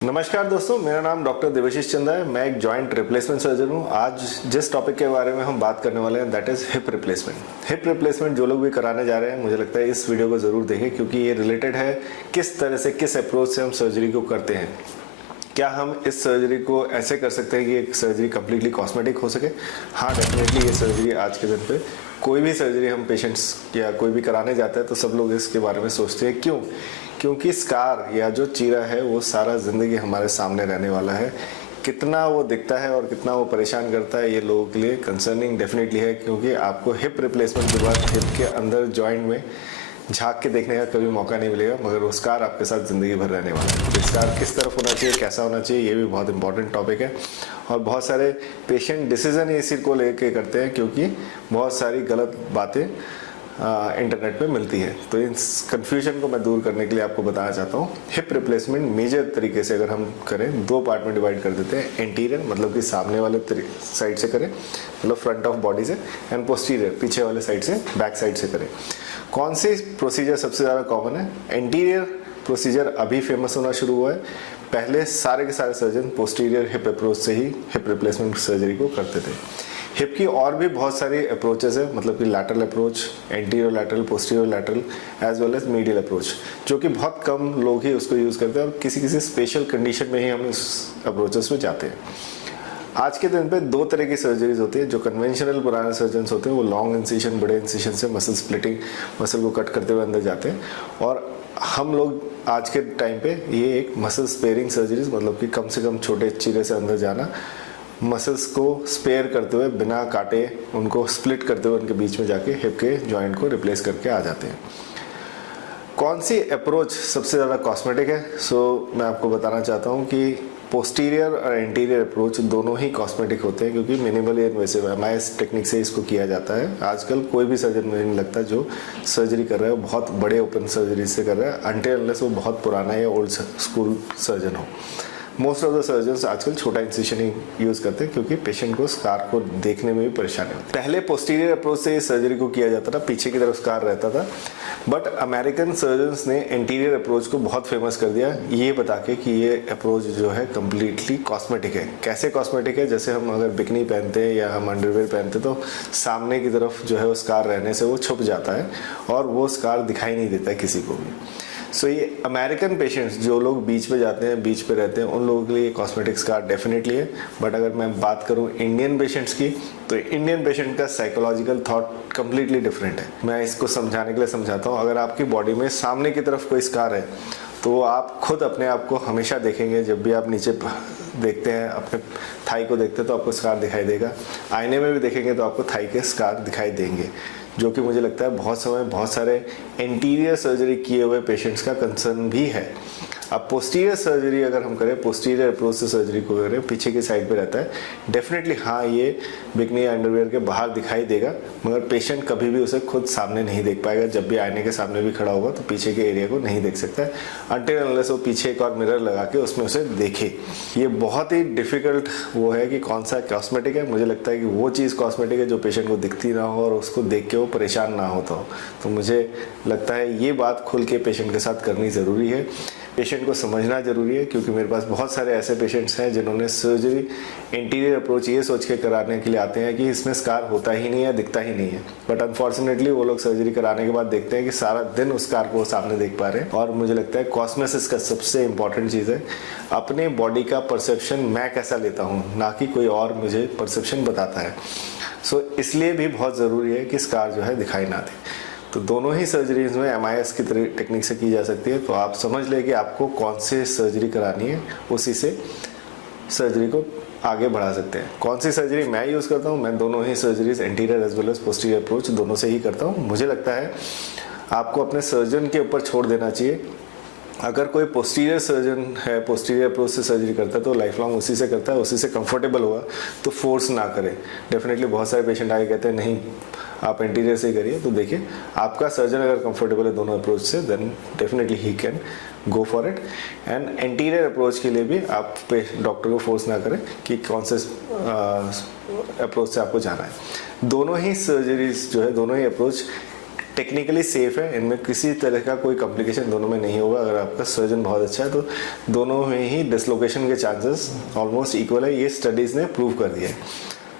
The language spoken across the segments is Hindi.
नमस्कार दोस्तों, मेरा नाम डॉक्टर देवाशीष चंदा है। मैं एक जॉइंट रिप्लेसमेंट सर्जन हूँ। आज जिस टॉपिक के बारे में हम बात करने वाले हैं that is hip replacement. Hip replacement जो लोग भी कराने जा रहे हैं, मुझे लगता है इस वीडियो को ज़रूर देखें, क्योंकि ये रिलेटेड है किस तरह से, किस अप्रोच से हम सर्जरी को करते हैं। क्या हम इस सर्जरी को ऐसे कर सकते हैं कि एक सर्जरी कम्प्लीटली कॉस्मेटिक हो सके? हाँ, डेफिनेटली ये सर्जरी आज के दिन पे कोई भी सर्जरी हम पेशेंट्स या कोई भी कराने जाता है तो सब लोग इसके बारे में सोचते हैं। क्यों? क्योंकि स्कार या जो चीरा है वो सारा ज़िंदगी हमारे सामने रहने वाला है। कितना वो दिखता है और कितना वो परेशान करता है, ये लोगों के लिए कंसर्निंग डेफिनेटली है। क्योंकि आपको हिप रिप्लेसमेंट के बाद हिप के अंदर जॉइंट में झांक के देखने का कभी मौका नहीं मिलेगा, मगर वो स्कार आपके साथ ज़िंदगी भर रहने वाला है। तो स्कार किस तरफ होना चाहिए, कैसा होना चाहिए, ये भी बहुत इंपॉर्टेंट टॉपिक है। और बहुत सारे पेशेंट डिसीजन इसी को लेके करते हैं, क्योंकि बहुत सारी गलत बातें इंटरनेट पे मिलती है। तो इस कन्फ्यूजन को मैं दूर करने के लिए आपको बताना चाहता हूँ। हिप रिप्लेसमेंट मेजर तरीके से अगर हम करें, दो पार्ट में डिवाइड कर देते हैं। एंटीरियर मतलब कि सामने वाले साइड से करें, मतलब फ्रंट ऑफ बॉडी से, एंड पोस्टीरियर पीछे वाले साइड से, बैक साइड से करें। कौन सी प्रोसीजर सबसे ज़्यादा कॉमन है? एंटीरियर प्रोसीजर अभी फेमस होना शुरू हुआ है। पहले सारे के सारे सर्जन पोस्टीरियर हिप अप्रोच से ही हिप रिप्लेसमेंट सर्जरी को करते थे। हिप की और भी बहुत सारी अप्रोचेस है, मतलब कि lateral approach, anterior lateral, posterior lateral, as well as medial approach, जो कि बहुत कम लोग ही उसको यूज़ करते हैं और किसी किसी स्पेशल कंडीशन में ही हम इस अप्रोचेस में जाते हैं। आज के दिन पे दो तरह की सर्जरीज होती है। जो कन्वेंशनल पुराने सर्जन्स होते हैं वो लॉन्ग इंसिशन, बड़े इंसिशन से मसल स्प्लिटिंग, मसल को कट करते हुए अंदर जाते हैं। और हम लोग आज के टाइम पे ये एक मसल स्पेयरिंग सर्जरीज, मतलब कि कम से कम छोटे चीरे से अंदर जाना, मसल्स को स्पेयर करते हुए, बिना काटे उनको स्प्लिट करते हुए उनके बीच में जाके हिप के जॉइंट को रिप्लेस करके आ जाते हैं। कौन सी अप्रोच सबसे ज़्यादा कॉस्मेटिक है? मैं आपको बताना चाहता हूँ कि पोस्टीरियर और एंटीरियर अप्रोच दोनों ही कॉस्मेटिक होते हैं, क्योंकि मिनिमली इन्वेसिव है। MIS टेक्निक से इसको किया जाता है। आजकल कोई भी सर्जन मुझे नहीं लगता जो सर्जरी कर रहा है वो बहुत बड़े ओपन सर्जरी से कर रहा है, अनटिल अनलेस वो बहुत पुराना या ओल्ड स्कूल सर्जन हो। मोस्ट ऑफ द सर्जन्स आजकल छोटा इंसिशन ही यूज़ करते हैं, क्योंकि पेशेंट को स्कार को देखने में भी परेशानी होती है। पहले पोस्टीरियर अप्रोच से इस सर्जरी को किया जाता था, पीछे की तरफ स्कार रहता था। बट अमेरिकन सर्जन्स ने एंटीरियर अप्रोच को बहुत फेमस कर दिया, ये बता के कि ये अप्रोच जो है कम्प्लीटली कॉस्मेटिक है। कैसे कॉस्मेटिक है? जैसे हम अगर बिकनी पहनते हैं या हम अंडरवेयर पहनते हैं तो सामने की तरफ जो है वो स्कार रहने से वो छुप जाता है और वो स्कार दिखाई नहीं देता है किसी को भी। ये अमेरिकन पेशेंट्स जो लोग बीच में जाते हैं, बीच पे रहते हैं, उन लोगों के लिए कॉस्मेटिक स्कार डेफिनेटली है। बट अगर मैं बात करूं इंडियन पेशेंट्स की, तो इंडियन पेशेंट का साइकोलॉजिकल थॉट कम्प्लीटली डिफरेंट है। मैं इसको समझाने के लिए समझाता हूं। अगर आपकी बॉडी में सामने की तरफ कोई स्कार है तो आप खुद अपने आप को हमेशा देखेंगे, जब भी आप नीचे देखते हैं, अपने थाई को देखते हैं तो आपको स्कार दिखाई देगा। आईने में भी देखेंगे तो आपको थाई के स्कार दिखाई देंगे, जो कि मुझे लगता है बहुत सारे एंटीरियर सर्जरी किए हुए पेशेंट्स का कंसर्न भी है। अब पोस्टीरियर सर्जरी अगर हम करें, पोस्टीरियर अप्रोच से सर्जरी को करें, पीछे की साइड पे रहता है, डेफिनेटली हाँ ये बिकनी अंडरवेयर के बाहर दिखाई देगा, मगर पेशेंट कभी भी उसे खुद सामने नहीं देख पाएगा। जब भी आईने के सामने भी खड़ा होगा तो पीछे के एरिया को नहीं देख सकता है, अनटिल अनलेस वो पीछे एक और मिरर लगा के उसमें उसे देखे। ये बहुत ही डिफिकल्ट वो है कि कौन सा कॉस्मेटिक है। मुझे लगता है कि वो चीज़ कॉस्मेटिक है जो पेशेंट को दिखती ना हो और उसको देख के वो परेशान ना होता हो। तो मुझे लगता है ये बात खुल के पेशेंट के साथ करनी ज़रूरी है, पेशेंट को समझना ज़रूरी है। क्योंकि मेरे पास बहुत सारे ऐसे पेशेंट्स हैं जिन्होंने सर्जरी एंटीरियर अप्रोच ये सोच के कराने के लिए आते हैं कि इसमें स्कार होता ही नहीं है, दिखता ही नहीं है। बट अनफॉर्चुनेटली वो लोग सर्जरी कराने के बाद देखते हैं कि सारा दिन उस स्कार को वो सामने देख पा रहे हैं। और मुझे लगता है कॉस्मेसिस का सबसे इंपॉर्टेंट चीज़ है अपने बॉडी का परसेप्शन मैं कैसा लेता हूँ, ना कि कोई और मुझे परसेप्शन बताता है। इसलिए भी बहुत ज़रूरी है कि स्कार जो है दिखाई ना दे। तो दोनों ही सर्जरीज में MIS की टेक्निक से की जा सकती है। तो आप समझ लें कि आपको कौन से सर्जरी करानी है, उसी से सर्जरी को आगे बढ़ा सकते हैं। कौन सी सर्जरी मैं यूज़ करता हूँ? मैं दोनों ही surgeries, anterior as well as posterior approach, दोनों से ही करता हूँ। मुझे लगता है आपको अपने सर्जन के ऊपर छोड़ देना चाहिए। अगर कोई पोस्टीरियर सर्जन है, पोस्टीरियर अप्रोच से सर्जरी करता है तो लाइफ लॉन्ग उसी से करता है, उसी से कंफर्टेबल होगा, तो फोर्स ना करें। डेफिनेटली बहुत सारे पेशेंट आगे कहते हैं नहीं आप एंटीरियर से ही करिए। तो देखिए आपका सर्जन अगर कंफर्टेबल है दोनों अप्रोच से, then definitely he can go for it. And anterior approach के लिए भी आप डॉक्टर को फोर्स ना करें कि कौन से अप्रोच से आपको जाना है। दोनों ही सर्जरीज जो है, दोनों ही अप्रोच टेक्निकली सेफ है, इनमें किसी तरह का कोई कॉम्प्लिकेशन दोनों में नहीं होगा। अगर आपका सर्जन बहुत अच्छा है तो दोनों में ही डिसलोकेशन के चांसेस ऑलमोस्ट इक्वल है, ये स्टडीज़ ने प्रूव कर दिया है।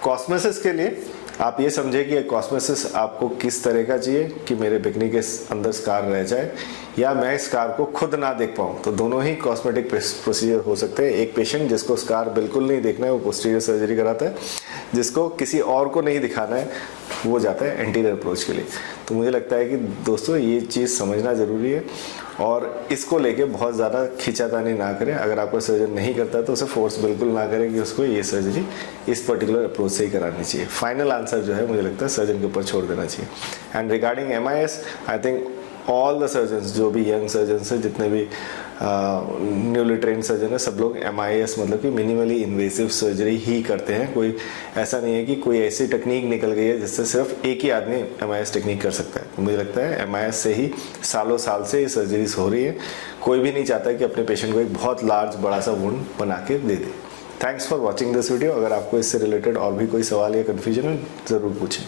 कॉस्मेसिस के लिए आप ये समझे कि कॉस्मेसिस आपको किस तरह का चाहिए कि मेरे बिकनी के अंदर स्कार रह जाए या मैं स्कार को खुद ना देख पाऊँ, तो दोनों ही कॉस्मेटिक प्रोसीजर हो सकते हैं। एक पेशेंट जिसको स्कार बिल्कुल नहीं देखना है वो पोस्टीरियर सर्जरी कराता है, जिसको किसी और को नहीं दिखाना है वो जाता है एंटीरियर अप्रोच के लिए। तो मुझे लगता है कि दोस्तों ये चीज़ समझना ज़रूरी है और इसको लेके बहुत ज़्यादा खींचातानी ना करें। अगर आपका सर्जन नहीं करता तो उसे फोर्स बिल्कुल ना करें कि उसको ये सर्जरी इस पर्टिकुलर अप्रोच से ही करानी चाहिए। फाइनल आंसर जो है मुझे लगता है सर्जन के ऊपर छोड़ देना चाहिए। And regarding MIS, I think all the surgeons, जो भी यंग सर्जन्स हैं, जितने भी न्यूली ट्रेंड सर्जन है, सब लोग MIS मतलब कि मिनिमली इन्वेसिव सर्जरी ही करते हैं। कोई ऐसा नहीं है कि कोई ऐसी टेक्निक निकल गई है जिससे सिर्फ एक ही आदमी MIS टेक्निक कर सकता है। तो मुझे लगता है MIS से ही सालों साल से ये सर्जरीज हो रही है। कोई भी नहीं चाहता कि अपने पेशेंट को एक बहुत लार्ज बड़ा सा वुंड बना के दे दे। Thanks for watching this video. अगर आपको इससे रिलेटेड और भी कोई सवाल या कन्फ्यूजन है ज़रूर पूछें।